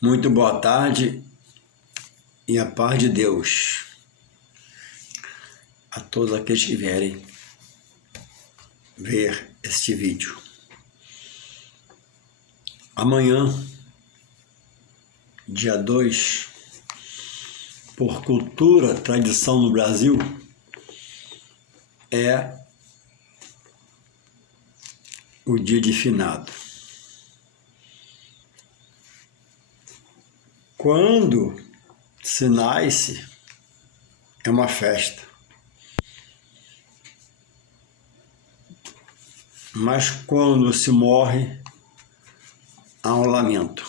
Muito boa tarde e a paz de Deus a todos aqueles que vierem ver este vídeo. Amanhã, dia 2, por cultura, tradição no Brasil, é o dia de finado. Quando se nasce, é uma festa. Mas quando se morre, há um lamento.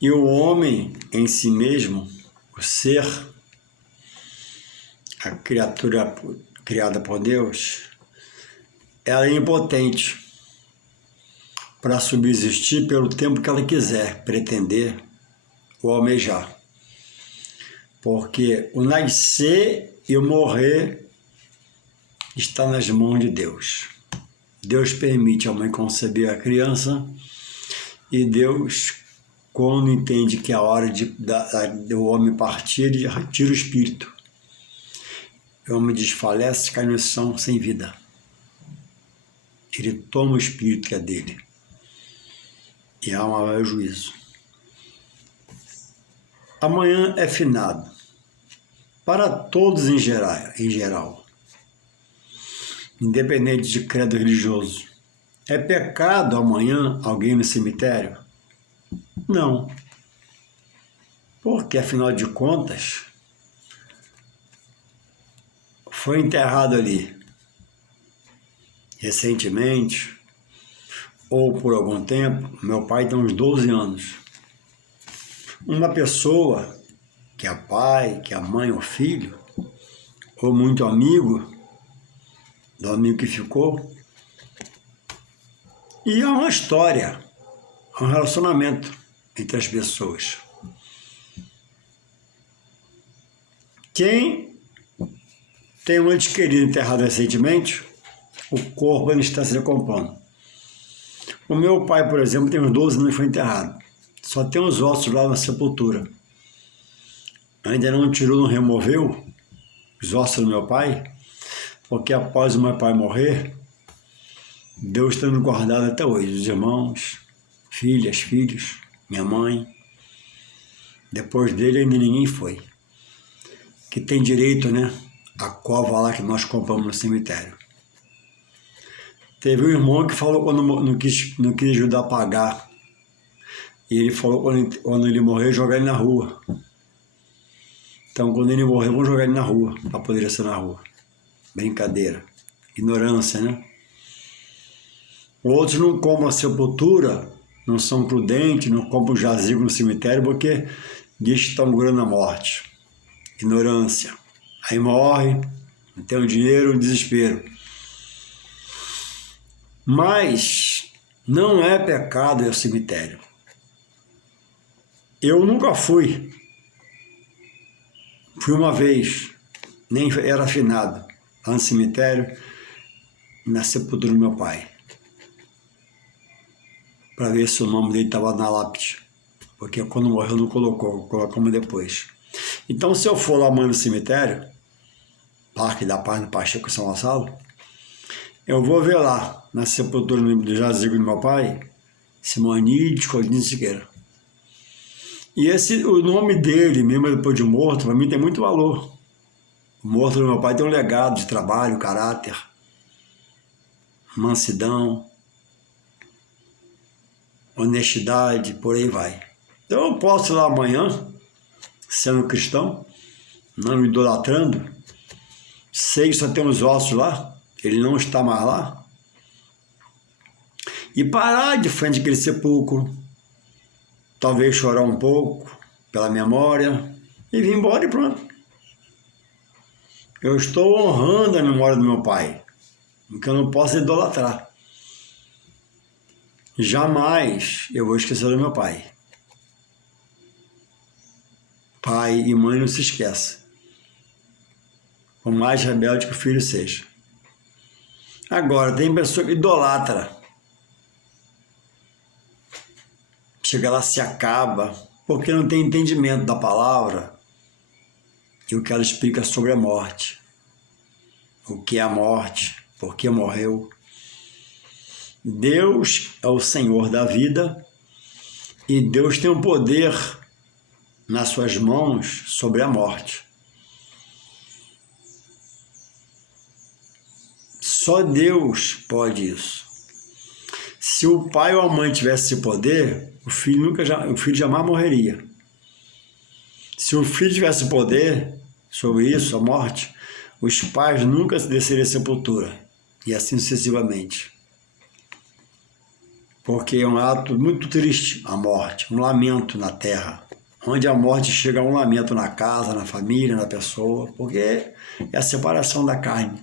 E o homem em si mesmo, o ser, a criatura criada por Deus, ela é impotente para subsistir pelo tempo que ela quiser pretender ou almejar. Porque o nascer e o morrer está nas mãos de Deus. Deus permite a mãe conceber a criança e Deus, quando entende que é a hora do homem partir, ele retira o espírito. O homem desfalece, cai no chão sem vida. Ele toma o espírito que é dele. E a alma vai ao juízo. Amanhã é finado. Para todos em geral. Independente de credo religioso. É pecado amanhã alguém no cemitério? Não. Porque, afinal de contas, foi enterrado ali recentemente, ou por algum tempo. Meu pai tem uns 12 anos. Uma pessoa que é pai, que é mãe ou filho, ou muito amigo, do amigo que ficou, e é uma história, um relacionamento entre as pessoas. Quem tem um ente querido enterrado recentemente, o corpo ainda está se decompondo. O meu pai, por exemplo, tem uns 12 anos e foi enterrado. Só tem os ossos lá na sepultura. Ainda não tirou, não removeu os ossos do meu pai, porque após o meu pai morrer, Deus está nos guardado até hoje. Os irmãos, filhas, filhos, minha mãe. Depois dele ainda ninguém foi. Que tem direito, né? A cova lá que nós compramos no cemitério. Teve um irmão que falou quando não quis ajudar a pagar. E ele falou quando ele morrer, jogar ele na rua. Então, quando ele morrer, vamos jogar ele na rua, para poder ser na rua. Brincadeira. Ignorância, né? Outros não compram a sepultura, não são prudentes, não compram jazigo no cemitério, porque diz que estão curando a morte. Ignorância. Aí morre, não tem o dinheiro, o desespero. Mas não é pecado ir ao cemitério. Eu nunca fui. Fui uma vez, nem era finado, lá no cemitério, na sepultura do meu pai, para ver se o nome dele estava na lápide, porque quando morreu não colocamos depois. Então, se eu for lá amanhã no cemitério, Parque da Paz, no Pacheco, São Gonçalo, eu vou ver lá, na sepultura do jazigo do meu pai, Simone Codinho Siqueira. E o nome dele, mesmo depois de morto, para mim tem muito valor. O morto do meu pai tem um legado de trabalho, caráter, mansidão, honestidade, por aí vai. Então eu posso ir lá amanhã, sendo cristão, não me idolatrando, sei que só tem os ossos lá, ele não está mais lá, e parar de frente àquele sepulcro, talvez chorar um pouco pela memória e vir embora e pronto. Eu estou honrando a memória do meu pai, porque eu não posso idolatrar. Jamais eu vou esquecer do meu pai. Pai e mãe não se esquecem, por mais rebelde que o filho seja. Agora, tem pessoa que idolatra. chega lá, se acaba, porque não tem entendimento da palavra e o que ela explica sobre a morte. O que é a morte, por que morreu. Deus é o Senhor da vida e Deus tem o poder nas suas mãos sobre a morte. Só Deus pode isso. Se o pai ou a mãe tivesse esse poder, o filho jamais morreria. Se o filho tivesse poder sobre isso, a morte, os pais nunca desceriam a sepultura, e assim sucessivamente. Porque é um ato muito triste, a morte, um lamento na terra. Onde a morte chega a um lamento na casa, na família, na pessoa, porque é a separação da carne.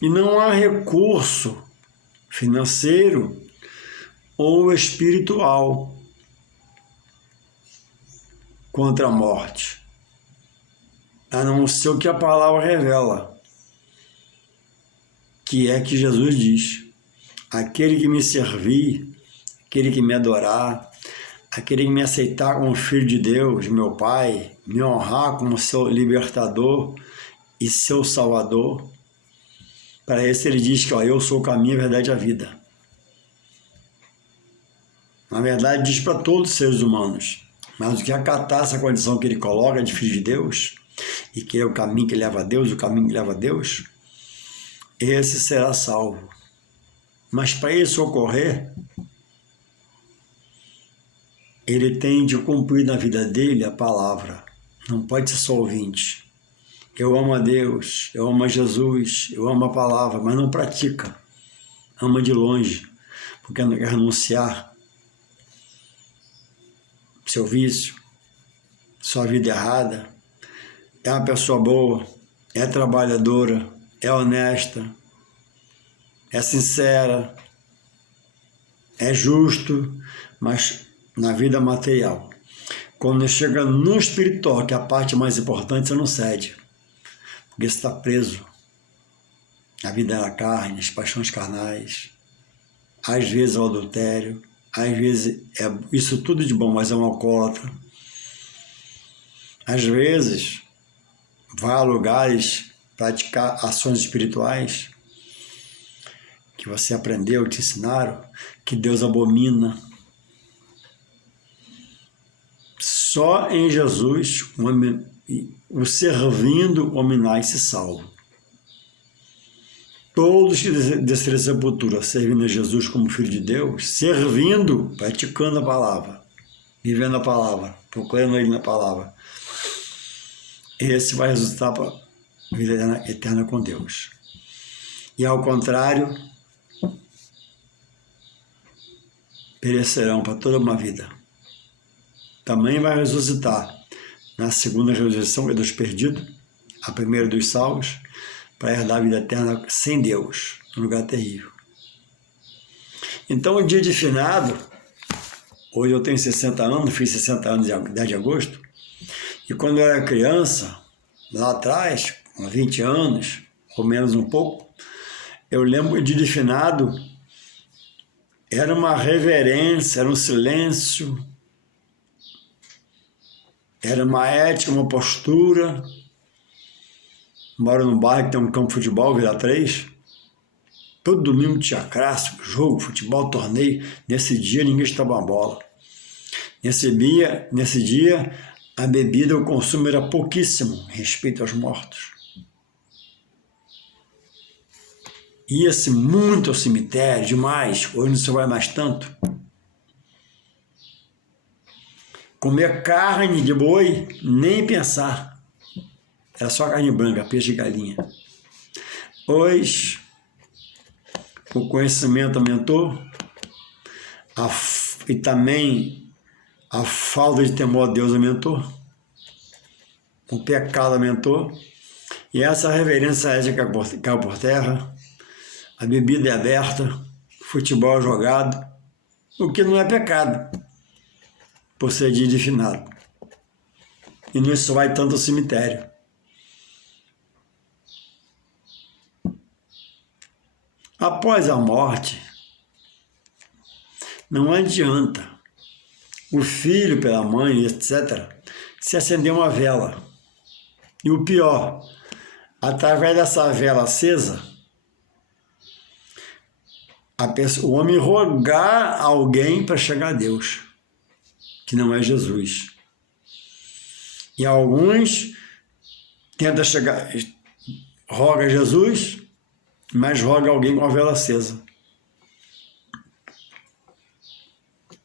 E não há recurso financeiro ou espiritual contra a morte, a não ser o que a palavra revela, que é que Jesus diz: aquele que me servir, aquele que me adorar, aquele que me aceitar como filho de Deus, meu Pai, me honrar como seu libertador e seu salvador, para esse ele diz que eu sou o caminho, a verdade e a vida. Na verdade, diz para todos os seres humanos, mas o que acatar essa condição que ele coloca de filho de Deus, e que é o caminho que leva a Deus, o caminho que leva a Deus, esse será salvo. Mas para isso ocorrer, ele tem de cumprir na vida dele a palavra. Não pode ser só ouvinte. Eu amo a Deus, eu amo a Jesus, eu amo a palavra, mas não pratica. Ama de longe, porque não quer renunciar seu vício, sua vida errada. É uma pessoa boa, é trabalhadora, é honesta, é sincera, é justo, mas na vida material. Quando chega no espiritual, que é a parte mais importante, você não cede. Porque você está preso na vida da carne, as paixões carnais, às vezes ao adultério, às vezes é isso tudo de bom, mas é um alcoólatra. Às vezes vai a lugares praticar ações espirituais que você aprendeu, te ensinaram, que Deus abomina. Só em Jesus o servindo o homem nasce salvo. Todos que desceram a sepultura servindo a Jesus como Filho de Deus, servindo, praticando a palavra, vivendo a palavra, procurando Ele na palavra, esse vai resultar para a vida eterna com Deus. E ao contrário, perecerão para toda uma vida. Também vai ressuscitar na segunda ressurreição, que é dos perdidos, a primeira dos salvos, para herdar a vida eterna sem Deus, num lugar terrível. Então, o dia de finado, hoje eu tenho 60 anos, fiz 60 anos em 10 de agosto, e quando eu era criança, lá atrás, com 20 anos, ou menos um pouco, eu lembro que o dia de finado era uma reverência, era um silêncio, era uma ética, uma postura. Moro num bairro que tem um campo de futebol, Vila 3. Todo domingo tinha clássico, jogo, futebol, torneio. Nesse dia ninguém estava a bola. Nesse dia a bebida, o consumo era pouquíssimo, em respeito aos mortos. Ia-se muito ao cemitério, demais. Hoje não se vai mais tanto. Comer carne de boi, nem pensar. Era só carne branca, peixe e galinha. Hoje, o conhecimento aumentou e também a falta de temor a Deus aumentou. O pecado aumentou. E essa reverência ética caiu por terra. A bebida é aberta, futebol é jogado, o que não é pecado, por ser dia de finado. E não se vai tanto ao cemitério. Após a morte, Não adianta o filho pela mãe, etc., se acender uma vela. E o pior, através dessa vela acesa, o homem rogar a alguém para chegar a Deus, que não é Jesus. E alguns tentam chegar, roga a Jesus, mas roga alguém com a vela acesa.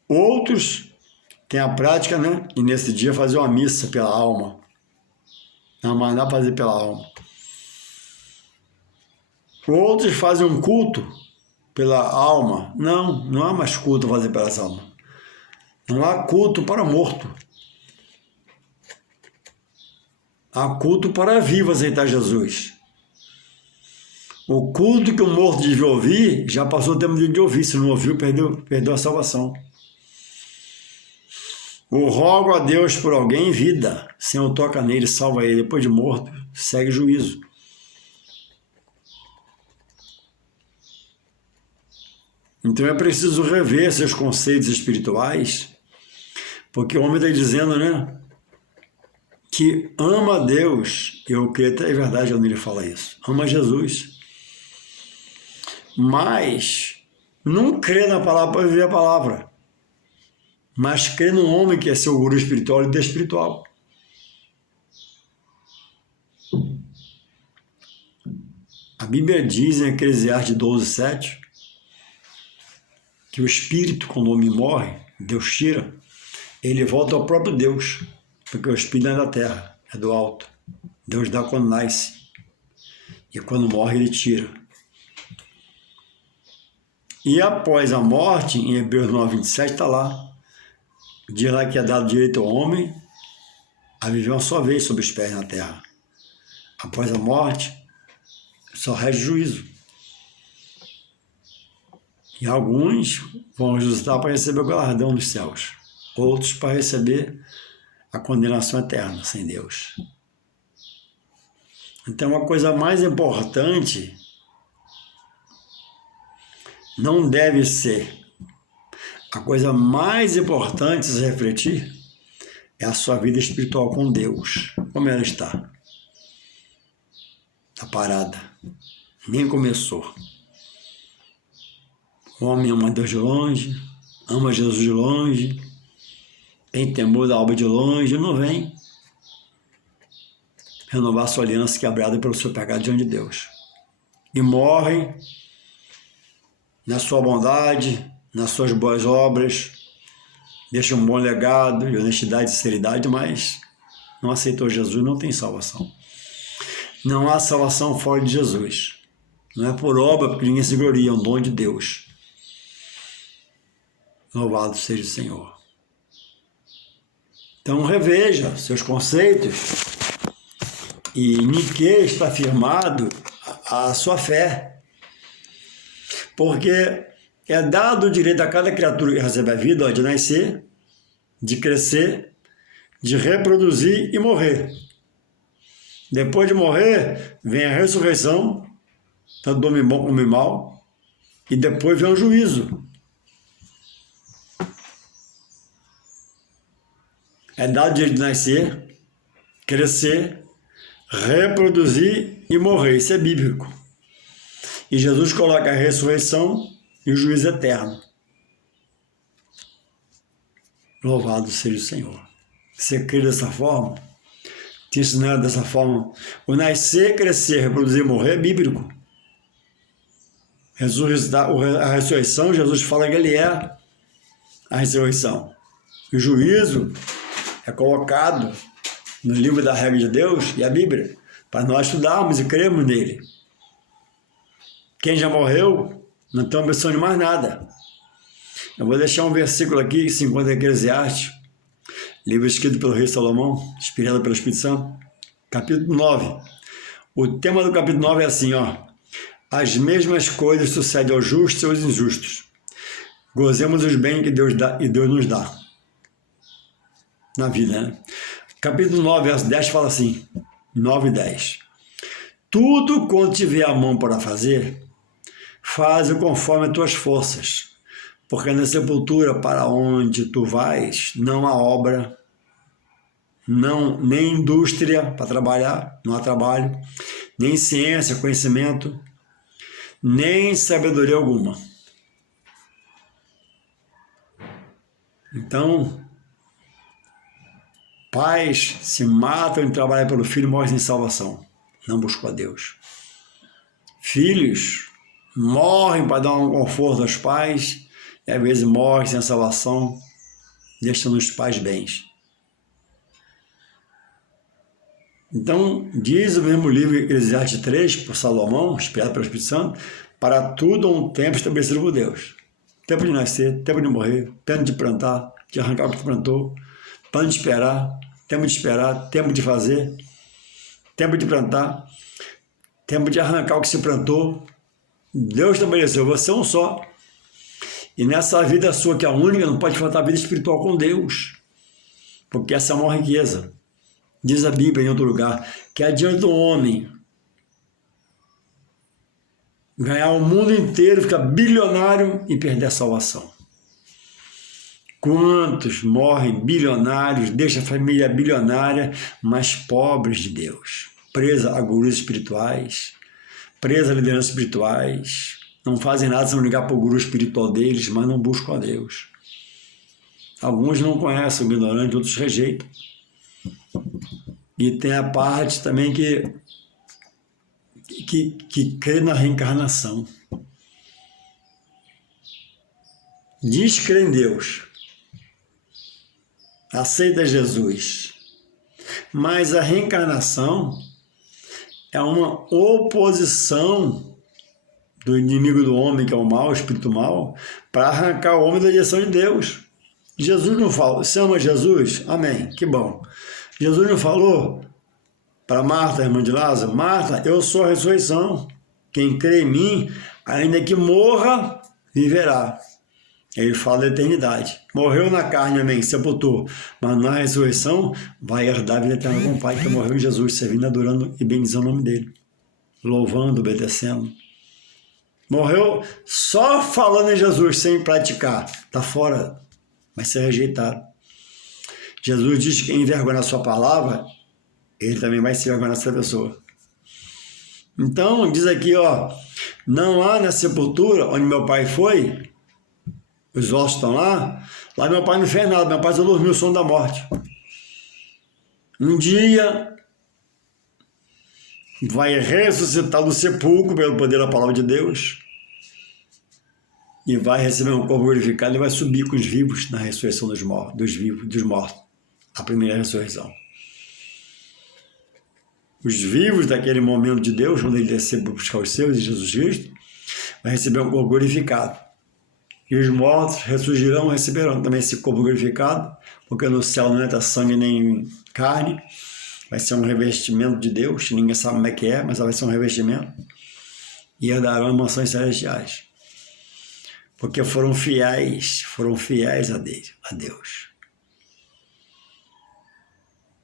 Outros têm a prática, né? E nesse dia fazer uma missa pela alma. Não, mas não fazer pela alma. Outros fazem um culto pela alma. Não há mais culto fazer pelas almas. Não há culto para morto. Há culto para vivo aceitar Jesus. O culto que o morto devia ouvir, já passou o tempo de ouvir. Se não ouviu, perdeu a salvação. O rogo a Deus por alguém em vida, Senhor toca nele, salva ele, depois de morto, segue juízo. Então é preciso rever seus conceitos espirituais, porque o homem está dizendo, né, que ama a Deus. Eu creio até é verdade quando ele fala isso, ama Jesus, mas não crê na palavra para viver a palavra, mas crê no homem que é seu guru espiritual e espiritual. A Bíblia diz em Eclesiastes 12:7 que o espírito, quando o homem morre, Deus tira, ele volta ao próprio Deus, porque o espírito não é da terra, é do alto. Deus dá quando nasce, e quando morre ele tira. E após a morte, em Hebreus 9:27 está lá, diz lá que é dado direito ao homem a viver uma só vez sobre os pés na terra. Após a morte, só resta juízo. E alguns vão ressuscitar para receber o galardão dos céus. Outros para receber a condenação eterna sem Deus. Então a coisa mais importante não deve ser. A coisa mais importante a se refletir é a sua vida espiritual com Deus. Como ela está? Está parada. Nem começou. O homem ama Deus de longe, ama Jesus de longe, tem temor da alma de longe, não vem renovar sua aliança quebrada pelo seu pecado diante de Deus. E morre na sua bondade, nas suas boas obras, deixa um bom legado de honestidade e sinceridade, mas não aceitou Jesus, não tem salvação. Não há salvação fora de Jesus. Não é por obra, porque ninguém se gloria, é um dom de Deus. Louvado seja o Senhor. Então reveja seus conceitos e em que está firmado a sua fé. Porque é dado o direito a cada criatura que recebe a vida de nascer, de crescer, de reproduzir e morrer. Depois de morrer, vem a ressurreição, tanto do homem bom como do mal, e depois vem o juízo. É dado o direito de nascer, crescer, reproduzir e morrer. Isso é bíblico. E Jesus coloca a ressurreição e o juízo eterno. Louvado seja o Senhor. Você crê dessa forma? Te ensinado dessa forma? O nascer, crescer, reproduzir e morrer é bíblico. A ressurreição, Jesus fala que ele é a ressurreição. O juízo é colocado no livro da regra de Deus e a Bíblia, para nós estudarmos e crermos nele. Quem já morreu, não tem ambição de mais nada. Eu vou deixar um versículo aqui, 50 Eclesiastes, livro escrito pelo rei Salomão, inspirado pelo Espírito Santo, capítulo 9. O tema do capítulo 9 é assim, ó: as mesmas coisas sucedem aos justos e aos injustos. Gozemos os bens que Deus dá e Deus nos dá na vida, né? Capítulo 9, verso 10 fala assim, 9 e 10. Tudo quanto tiver a mão para fazer, faz-o conforme as tuas forças, Porque na sepultura para onde tu vais, não há obra, não, nem indústria para trabalhar, não há trabalho, nem ciência, conhecimento, nem sabedoria alguma. Então, pais se matam em trabalhar pelo filho e morrem sem salvação. Não buscam a Deus. Filhos morrem para dar um conforto aos pais e às vezes morrem sem salvação, deixando os pais bens. Então, diz o mesmo livro Eclesiastes 3, por Salomão, inspirado pelo Espírito Santo, para tudo há um tempo estabelecido por Deus. Tempo de nascer, tempo de morrer, tempo de plantar, de arrancar o que tu plantou, tempo de esperar, tempo de fazer, tempo de plantar, tempo de arrancar o que se plantou. Deus estabeleceu, você é um só. E nessa vida sua, que é a única, não pode faltar vida espiritual com Deus, porque essa é a maior riqueza. Diz a Bíblia em outro lugar, que adianta um homem ganhar o mundo inteiro, ficar bilionário e perder a salvação. Quantos morrem bilionários, deixam a família bilionária, mas pobres de Deus, presa a gurus espirituais, presa a lideranças espirituais, não fazem nada sem ligar para o guru espiritual deles, mas não buscam a Deus. Alguns não conhecem o ignorante, outros rejeitam. E tem a parte também que crê na reencarnação. Diz que crê em Deus. Aceita Jesus. Mas a reencarnação é uma oposição do inimigo do homem, que é o mal, o espírito mal, para arrancar o homem da direção de Deus. Jesus não fala, você ama Jesus? Amém, que bom. Jesus não falou para Marta, irmã de Lázaro, Marta, eu sou a ressurreição. Quem crê em mim, ainda que morra, viverá. Ele fala da eternidade. Morreu na carne, amém, sepultou. Mas na ressurreição vai herdar a vida eterna com o Pai, que morreu em Jesus, servindo, adorando e bendizendo o nome dele. Louvando, obedecendo. Morreu só falando em Jesus, sem praticar. Está fora, vai ser rejeitado. Jesus diz que quem envergonha a sua palavra, ele também vai se envergonhar essa pessoa. Então, diz aqui, ó, não há na sepultura onde meu pai foi, os ossos estão lá meu pai não fez nada, meu pai só dormiu o sono da morte. Um dia vai ressuscitar do sepulcro pelo poder da palavra de Deus e vai receber um corpo glorificado e vai subir com os vivos na ressurreição dos mortos, a primeira ressurreição. Os vivos daquele momento de Deus, quando ele descer para buscar os seus, em Jesus Cristo, vai receber um corpo glorificado. E os mortos ressurgirão, receberão também esse corpo glorificado, porque no céu não entra sangue nem carne, vai ser um revestimento de Deus, ninguém sabe como é que é, mas vai ser um revestimento, e herdarão mansões celestiais, porque foram fiéis a Deus.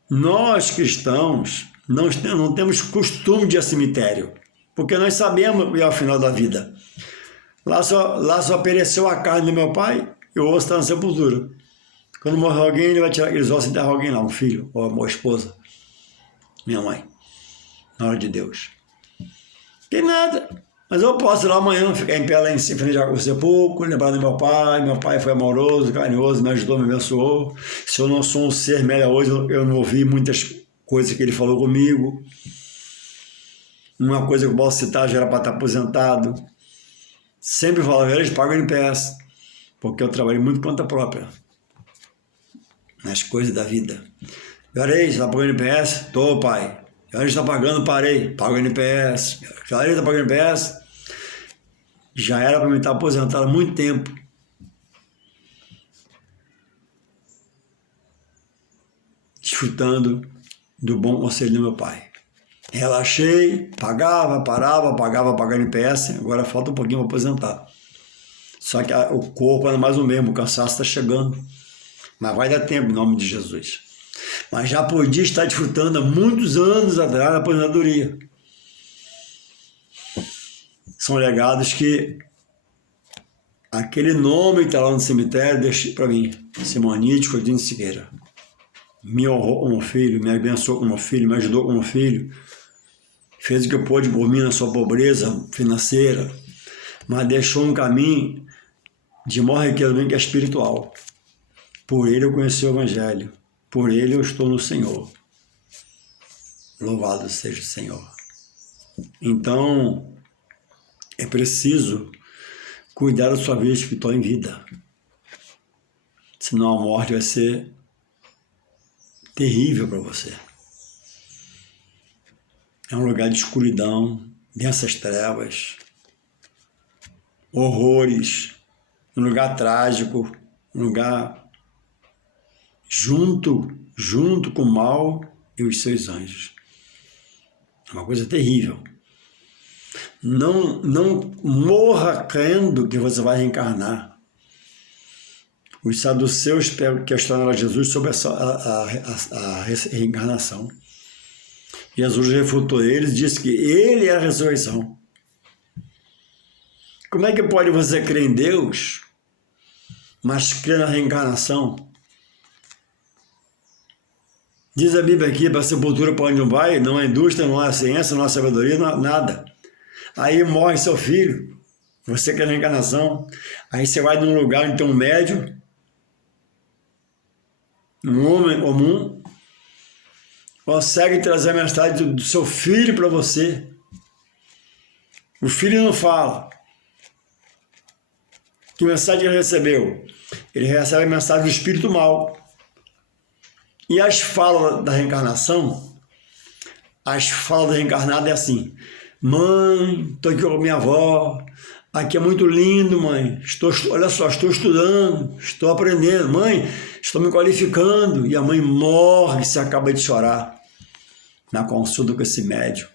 Nós cristãos não temos costume de ir ao cemitério, porque nós sabemos o que é o final da vida. Lá só pereceu a carne do meu pai e o osso está na sepultura. Quando morrer alguém, ele vai tirar aqueles ossos e enterrar alguém lá, um filho, ou uma esposa, minha mãe, na hora de Deus. Que nada, mas eu posso ir lá amanhã, ficar em pé lá em frente ao sepulcro, lembrar do meu pai foi amoroso, carinhoso, me ajudou, me abençoou. Se eu não sou um ser melhor hoje, eu não ouvi muitas coisas que ele falou comigo. Uma coisa que eu posso citar já era para estar aposentado. Sempre falo, eles pagam NPS, porque eu trabalhei muito por conta própria, nas coisas da vida. Juarez, está pagando NPS? Tô, pai. Juarez está pagando, parei. Pago NPS. Juarez está pagando NPS? Já era para mim estar aposentado há muito tempo. Desfrutando do bom conselho do meu pai. Relaxei, pagava, pagava NPS, agora falta um pouquinho para aposentar. Só que o corpo é mais o mesmo, o cansaço está chegando. Mas vai dar tempo, em nome de Jesus. Mas já podia estar desfrutando há muitos anos atrás da aposentadoria. São legados que aquele nome que está lá no cemitério, deixa para mim, Simonite Coutinho de Siqueira. Me honrou como filho, me abençoou como filho, me ajudou como filho, fez o que pôde por mim na sua pobreza financeira, mas deixou um caminho de maior riqueza que é espiritual. Por ele eu conheci o Evangelho, por ele eu estou no Senhor. Louvado seja o Senhor. Então, é preciso cuidar da sua vida espiritual em vida. Senão a morte vai ser terrível para você. É um lugar de escuridão, densas trevas, horrores, um lugar trágico, um lugar junto com o mal e os seus anjos. É uma coisa terrível. Não morra crendo que você vai reencarnar. Os saduceus questionaram a Jesus sobre a reencarnação. Jesus refutou eles e disse que ele é a ressurreição. Como é que pode você crer em Deus, mas crer na reencarnação? Diz a Bíblia aqui, para a sepultura para onde não vai, não há indústria, não há ciência, não há sabedoria, não há nada. Aí morre seu filho, você quer reencarnação, aí você vai num lugar onde tem um médium, um homem comum, consegue trazer a mensagem do seu filho para você. O filho não fala. Que mensagem ele recebeu? Ele recebe a mensagem do espírito mal. E as falas da reencarnação, as falas da reencarnada é assim: mãe, estou aqui com a minha avó, aqui é muito lindo, mãe, olha só, estou estudando, estou aprendendo, mãe, estou me qualificando. E a mãe morre, se acaba de chorar na consulta com esse médium,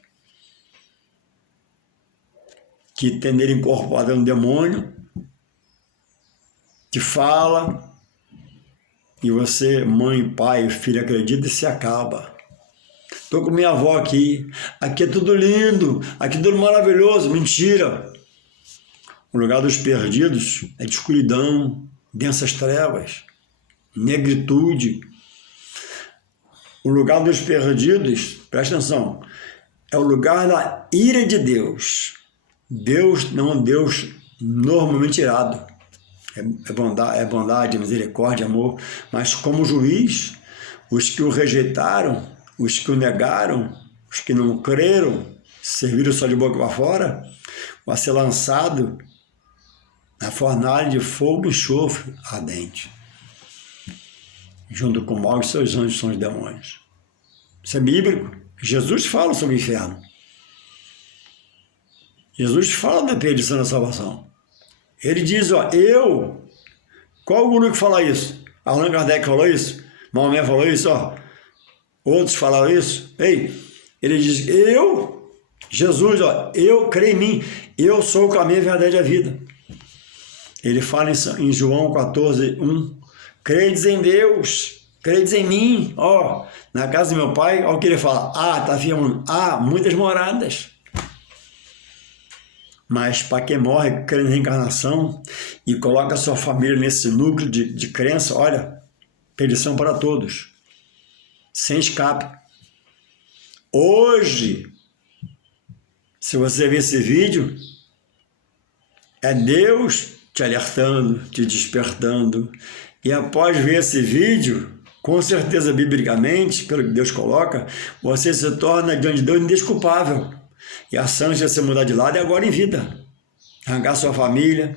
que tem nele incorporado um demônio, que fala, e você, mãe, pai, filho, acredita e se acaba. Estou com minha avó aqui é tudo lindo, aqui é tudo maravilhoso. Mentira! O lugar dos perdidos é de escuridão, densas trevas, negritude. O lugar dos perdidos, presta atenção, é o lugar da ira de Deus. Deus não é um Deus normalmente irado. É bondade, misericórdia, amor, mas como juiz, os que o rejeitaram, os que o negaram, os que não creram, serviram só de boca para fora, vai ser lançado na fornalha de fogo e enxofre ardente, junto com o mal e seus anjos são os demônios. Isso é bíblico. Jesus fala sobre o inferno. Jesus fala da perdição da salvação. Ele diz, qual o guru que fala isso? Allan Kardec falou isso? Maomé falou isso, Outros falaram isso? Ele diz, Jesus, eu creio em mim, eu sou o caminho, a verdade e a vida. Ele fala em João 14:1, credes em Deus, credes em mim, na casa do meu pai, olha o que ele fala, está afirmando, há muitas moradas. Mas para quem morre crendo em reencarnação e coloca a sua família nesse núcleo de crença, olha, perdição para todos, sem escape. Hoje, se você ver esse vídeo, é Deus te alertando, te despertando. E após ver esse vídeo, com certeza, biblicamente, pelo que Deus coloca, você se torna diante de Deus indesculpável. E a chance de você mudar de lado é agora em vida. Arrancar sua família,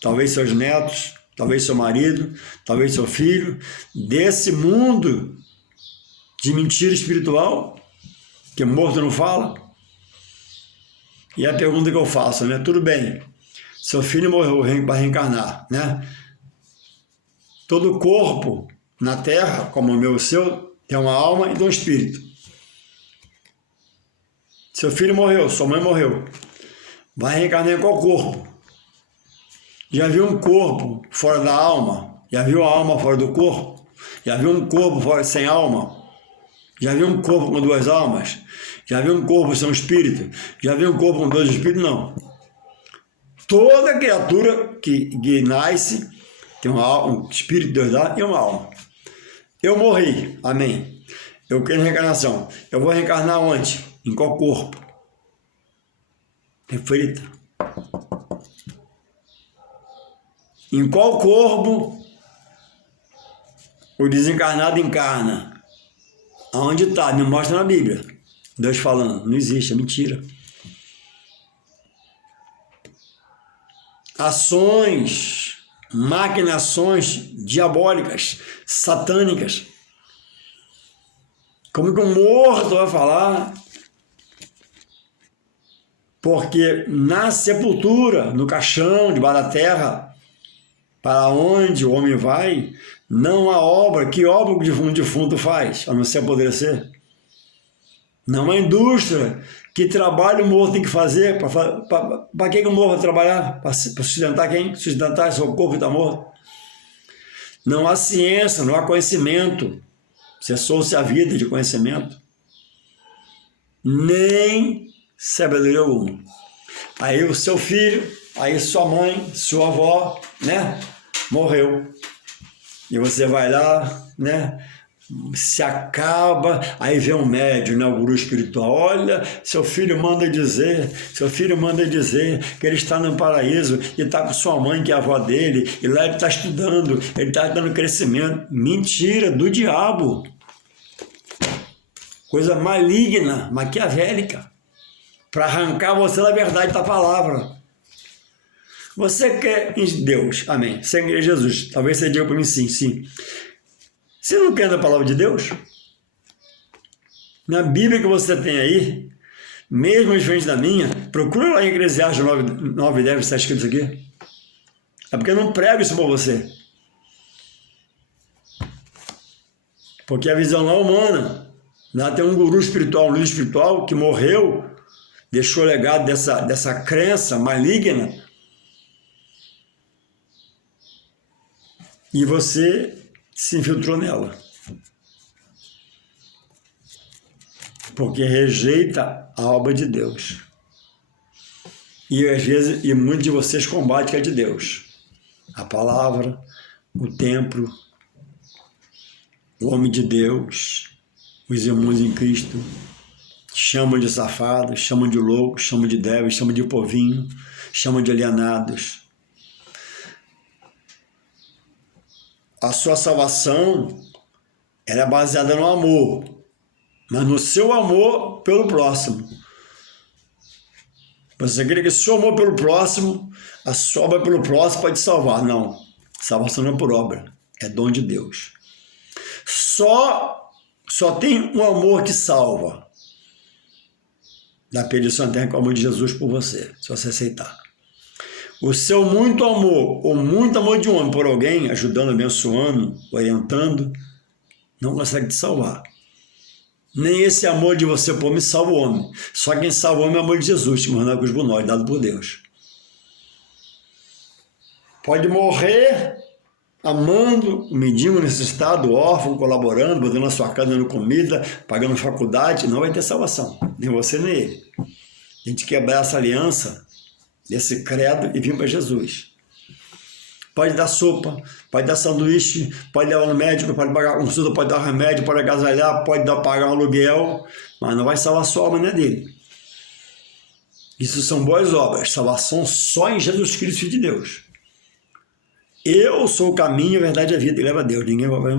talvez seus netos, talvez seu marido, talvez seu filho, desse mundo de mentira espiritual, que morto não fala. E a pergunta que eu faço, tudo bem, seu filho morreu para reencarnar, Todo corpo na Terra, como o meu e o seu, tem uma alma e tem um espírito. Seu filho morreu, sua mãe morreu. Vai reencarnar em qual corpo? Já viu um corpo fora da alma? Já viu a alma fora do corpo? Já viu um corpo sem alma? Já viu um corpo com duas almas? Já viu um corpo sem um espírito? Já viu um corpo com dois espíritos? Não. Toda criatura que nasce, tem um espírito de Deus dá e uma alma. Eu morri, amém. Eu creio na reencarnação. Eu vou reencarnar onde? Em qual corpo? Reflita. Em qual corpo o desencarnado encarna? Aonde está? Me mostra na Bíblia. Deus falando. Não existe, é mentira. Ações, maquinações diabólicas, satânicas. Como que um morto vai falar? Porque na sepultura, no caixão, debaixo da terra, para onde o homem vai, não há obra. Que obra o defunto faz, a não ser apodrecer? Não há indústria. Que trabalho o morto tem que fazer? Para que o morto vai trabalhar? Para sustentar quem? Sustentar seu corpo que está morto? Não há ciência, não há conhecimento. Cessou-se a vida de conhecimento. Nem sabedoria alguma. Aí o seu filho, aí sua mãe, sua avó, né? Morreu. E você vai lá, né? Se acaba, aí vem um médium, né? O guru espiritual. Olha, seu filho manda dizer que ele está no paraíso e está com sua mãe, que é a avó dele, e lá ele está estudando, ele está dando crescimento. Mentira, do diabo. Coisa maligna, maquiavélica, para arrancar você da verdade da palavra. Você quer em Deus, amém. Você quer em Jesus, talvez você diga para mim sim, sim. Você não quer da palavra de Deus? Na Bíblia que você tem aí, mesmo diferente da minha, procura lá em Eclesiastes 9:10, está escrito isso aqui. É porque eu não prego isso para você. Porque a visão lá é humana. Lá tem um guru espiritual, um líder espiritual que morreu, deixou legado dessa crença maligna. E você se infiltrou nela. Porque rejeita a obra de Deus. E às vezes, e muitos de vocês combatem que é de Deus. A palavra, o templo, o homem de Deus, os irmãos em Cristo, chamam de safados, chamam de loucos, chamam de débeis, chamam de povinho, chamam de alienados. A sua salvação ela é baseada no amor, mas no seu amor pelo próximo. Você crê que o seu amor pelo próximo, a sua obra pelo próximo pode salvar? Não. Salvação não é por obra, é dom de Deus. Só tem um amor que salva. Da perdição eterna, com o amor de Jesus por você, se você aceitar. O seu muito amor, ou muito amor de um homem por alguém, ajudando, abençoando, orientando, não consegue te salvar. Nem esse amor de você por mim salva o homem. Só quem salva o homem é o amor de Jesus, que morreu na cruz por nós, dado por Deus. Pode morrer amando o mendigo necessitado, o órfão, colaborando, botando na sua casa, dando comida, pagando faculdade, não vai ter salvação. Nem você, nem ele. A gente quebrar essa aliança, desse credo e vir para Jesus. Pode dar sopa, pode dar sanduíche, pode levar no médico, pode pagar consulta, pode dar remédio, pode agasalhar, pode pagar um aluguel, mas não vai salvar a sua alma, né, dele. Isso são boas obras, salvação só em Jesus Cristo, Filho de Deus. Eu sou o caminho, a verdade e a vida, e leva a Deus, ninguém vai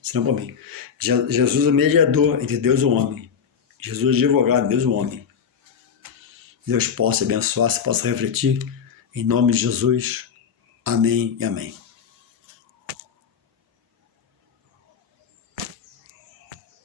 senão por mim. Jesus é o mediador entre Deus e o homem. Jesus é advogado, Deus e o homem. Deus possa abençoar, se possa refletir, em nome de Jesus. Amém e amém.